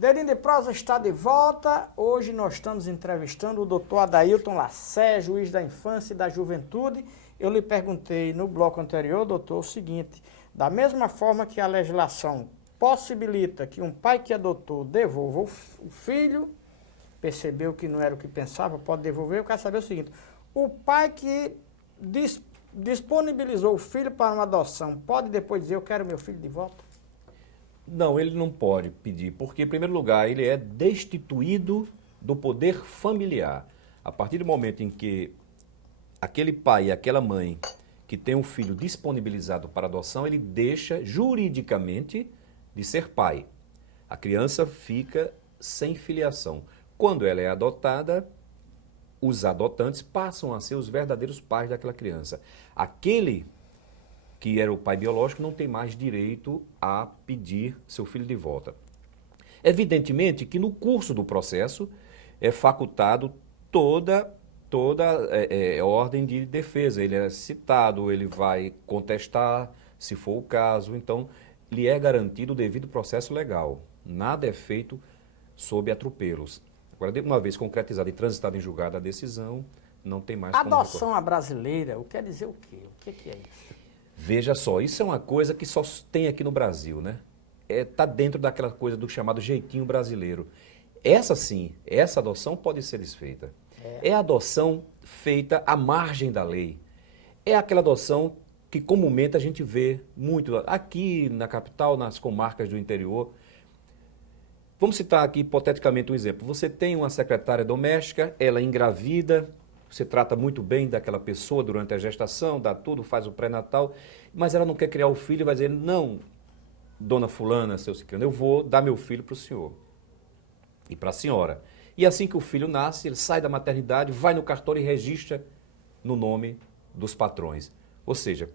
Dedinho de Prosa está de volta. Hoje nós estamos entrevistando o doutor Adailton Lacerda, juiz da infância e da juventude. Eu lhe perguntei no bloco anterior, doutor, o seguinte: da mesma forma que a legislação possibilita que um pai que adotou devolva o filho, percebeu que não era o que pensava, pode devolver, eu quero saber o seguinte: o pai que disponibilizou o filho para uma adoção, pode depois dizer, eu quero meu filho de volta? Não, ele não pode pedir, porque, em primeiro lugar, ele é destituído do poder familiar. A partir do momento em que aquele pai e aquela mãe que tem um filho disponibilizado para adoção, ele deixa juridicamente de ser pai. A criança fica sem filiação. Quando ela é adotada, os adotantes passam a ser os verdadeiros pais daquela criança. Aquele que era o pai biológico não tem mais direito a pedir seu filho de volta. Evidentemente que no curso do processo é facultado toda ordem de defesa. Ele é citado, ele vai contestar, se for o caso. Então, lhe é garantido o devido processo legal. Nada é feito sob atropelos. Agora, uma vez concretizada e transitada em julgado a decisão, não tem mais como Adoção à brasileira, quer dizer o quê? O que é isso? Veja só, isso é uma coisa que só tem aqui no Brasil, né? Tá dentro daquela coisa do chamado jeitinho brasileiro. Essa sim, essa adoção pode ser desfeita. É a adoção feita à margem da lei. É aquela adoção que comumente a gente vê muito aqui na capital, nas comarcas do interior. Vamos citar aqui hipoteticamente um exemplo. Você tem uma secretária doméstica, ela engravida, você trata muito bem daquela pessoa durante a gestação, dá tudo, faz o pré-natal, mas ela não quer criar o filho e vai dizer, não, dona fulana, seu ciclano, eu vou dar meu filho para o senhor e para a senhora. E assim que o filho nasce, ele sai da maternidade, vai no cartório e registra no nome dos patrões. Ou seja,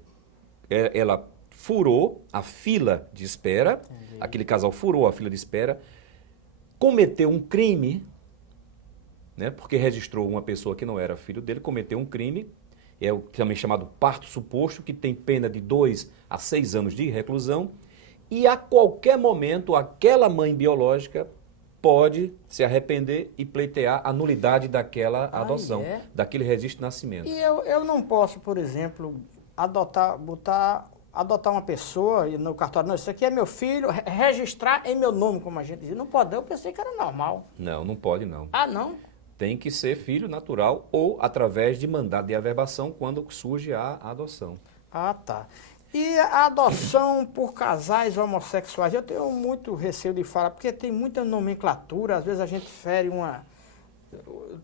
ela furou a fila de espera, aquele casal furou a fila de espera, cometeu um crime, né, porque registrou uma pessoa que não era filho dele, cometeu um crime, é o também chamado parto suposto, que tem pena de 2 a 6 anos de reclusão, e a qualquer momento aquela mãe biológica pode se arrepender e pleitear a nulidade daquela adoção, daquele registro de nascimento. E eu não posso, por exemplo, adotar uma pessoa no cartório, não, isso aqui é meu filho, registrar em meu nome, como a gente dizia. Não pode, eu pensei que era normal. Não, não pode não. Ah, não? Tem que ser filho natural ou através de mandado de averbação quando surge a adoção. Ah, tá. E a adoção por casais homossexuais? Eu tenho muito receio de falar, porque tem muita nomenclatura, às vezes a gente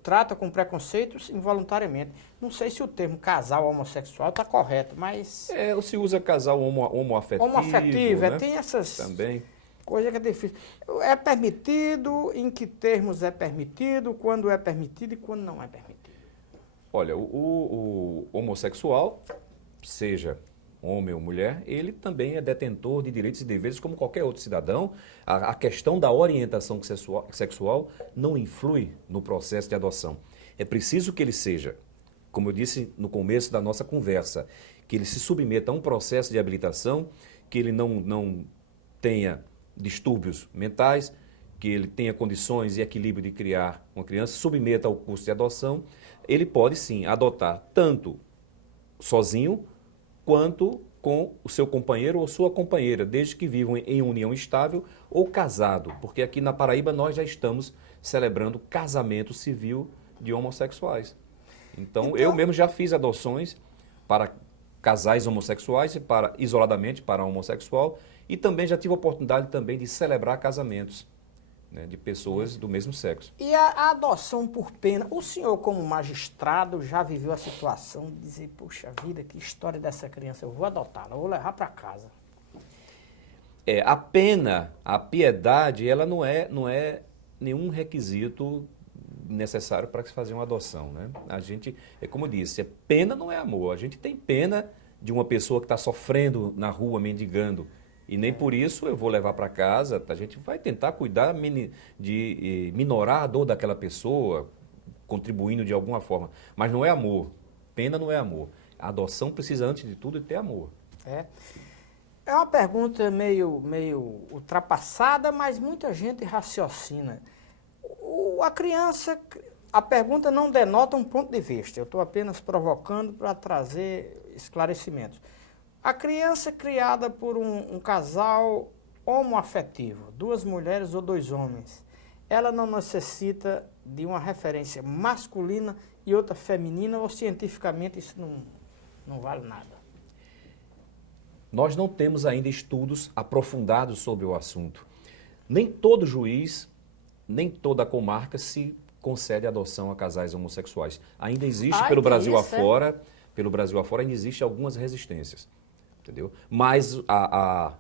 trata com preconceitos involuntariamente. Não sei se o termo casal homossexual está correto, mas... Se usa casal homoafetivo. Homoafetivo, né? Tem essas... Também. Coisa que é difícil. É permitido, em que termos é permitido, quando é permitido e quando não é permitido? Olha, o homossexual, seja homem ou mulher, ele também é detentor de direitos e deveres como qualquer outro cidadão. A questão da orientação sexual não influi no processo de adoção. É preciso que ele seja, como eu disse no começo da nossa conversa, que ele se submeta a um processo de habilitação, que ele não tenha distúrbios mentais, que ele tenha condições e equilíbrio de criar uma criança, submeta ao curso de adoção, ele pode sim adotar tanto sozinho quanto com o seu companheiro ou sua companheira, desde que vivam em união estável ou casado, porque aqui na Paraíba nós já estamos celebrando casamento civil de homossexuais. Então eu mesmo já fiz adoções para casais homossexuais e isoladamente para homossexual, e também já tive a oportunidade também de celebrar casamentos, né, de pessoas do mesmo sexo. E a adoção por pena, o senhor como magistrado já viveu a situação de dizer, puxa vida, que história dessa criança, eu vou adotá-la, eu vou levar para casa. A pena, a piedade, ela não é nenhum requisito necessário para se fazer uma adoção, né? A gente, como eu disse, pena não é amor. A gente tem pena de uma pessoa que está sofrendo na rua, mendigando, e nem por isso eu vou levar para casa. A gente vai tentar cuidar de minorar a dor daquela pessoa, contribuindo de alguma forma. Mas não é amor. Pena não é amor. A adoção precisa, antes de tudo, ter amor. É uma pergunta meio ultrapassada, mas muita gente raciocina. A pergunta não denota um ponto de vista, eu estou apenas provocando para trazer esclarecimentos. A criança criada por um casal homoafetivo, duas mulheres ou dois homens, ela não necessita de uma referência masculina e outra feminina, ou cientificamente isso não vale nada? Nós não temos ainda estudos aprofundados sobre o assunto. Nem todo juiz, nem toda comarca se concede adoção a casais homossexuais. Ainda existe pelo Brasil afora, ainda existe algumas resistências, entendeu? Mas a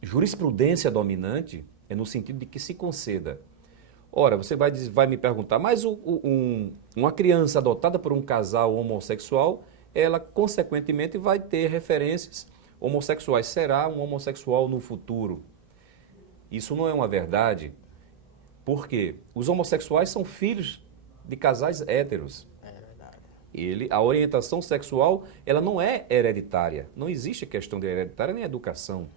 jurisprudência dominante é no sentido de que se conceda. Ora, você vai me perguntar, mas uma criança adotada por um casal homossexual, ela consequentemente vai ter referências homossexuais. Será um homossexual no futuro? Isso não é uma verdade. Porque os homossexuais são filhos de casais héteros. É verdade. A orientação sexual, ela não é hereditária. Não existe questão de hereditária nem educação.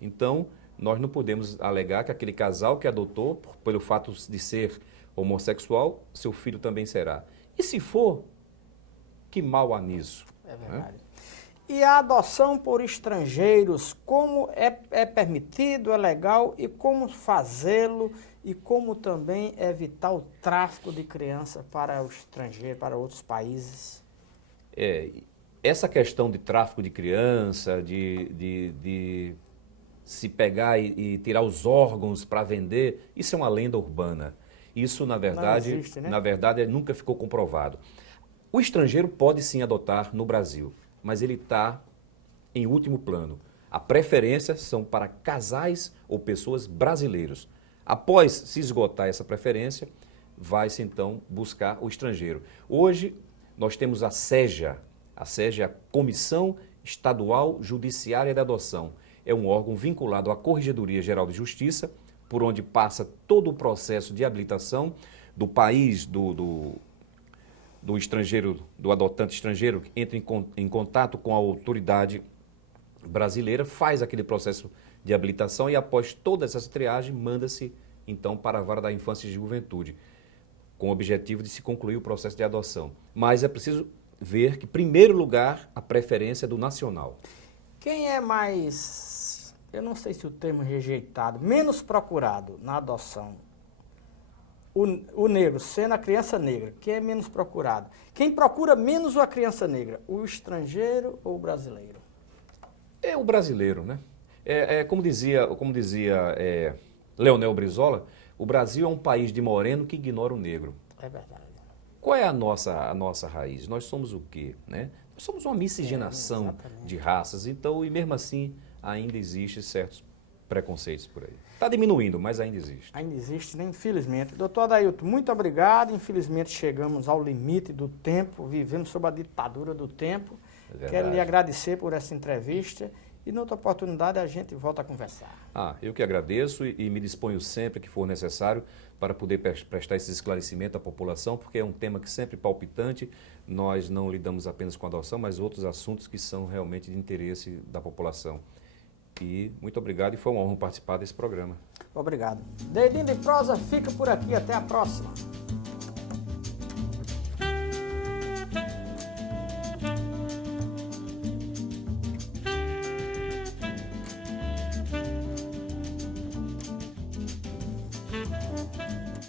Então, nós não podemos alegar que aquele casal que adotou, pelo fato de ser homossexual, seu filho também será. E se for, que mal há nisso? É verdade. Né? E a adoção por estrangeiros, como é permitido, é legal, e como fazê-lo, e como também evitar o tráfico de crianças para o estrangeiro, para outros países? Essa questão de tráfico de criança, de se pegar e tirar os órgãos para vender, isso é uma lenda urbana. Isso, na verdade, não existe, né? Nunca ficou comprovado. O estrangeiro pode sim adotar no Brasil, mas ele está em último plano. A preferência são para casais ou pessoas brasileiros. Após se esgotar essa preferência, vai-se então buscar o estrangeiro. Hoje, nós temos a SEJA. A SEJA é a Comissão Estadual Judiciária de Adoção. É um órgão vinculado à Corregedoria Geral de Justiça, por onde passa todo o processo de habilitação do país, do estrangeiro, do adotante estrangeiro, entra em contato com a autoridade brasileira, faz aquele processo de habilitação e após toda essa triagem, manda-se então para a Vara da Infância e Juventude, com o objetivo de se concluir o processo de adoção. Mas é preciso ver que, em primeiro lugar, a preferência é do nacional. Quem é mais, eu não sei se o termo rejeitado, menos procurado na adoção? O negro, sendo a criança negra, quem é menos procurado? Quem procura menos a criança negra? O estrangeiro ou o brasileiro? É o brasileiro, né? Como dizia Leonel Brizola, o Brasil é um país de moreno que ignora o negro. É verdade. Qual é a nossa raiz? Nós somos o quê, né? Nós somos uma miscigenação de raças, então, e mesmo assim, ainda existem certos preconceitos por aí. Está diminuindo, mas ainda existe. Ainda existe, né? Infelizmente. Doutor Adailton, muito obrigado. Infelizmente, chegamos ao limite do tempo, vivemos sob a ditadura do tempo. Quero lhe agradecer por essa entrevista e, noutra oportunidade, a gente volta a conversar. Eu que agradeço e me disponho sempre que for necessário para poder prestar esse esclarecimento à população, porque é um tema que sempre palpitante. Nós não lidamos apenas com adoção, mas outros assuntos que são realmente de interesse da população. E muito obrigado e foi uma honra participar desse programa. Obrigado. Dedinho de Prosa fica por aqui. Até a próxima.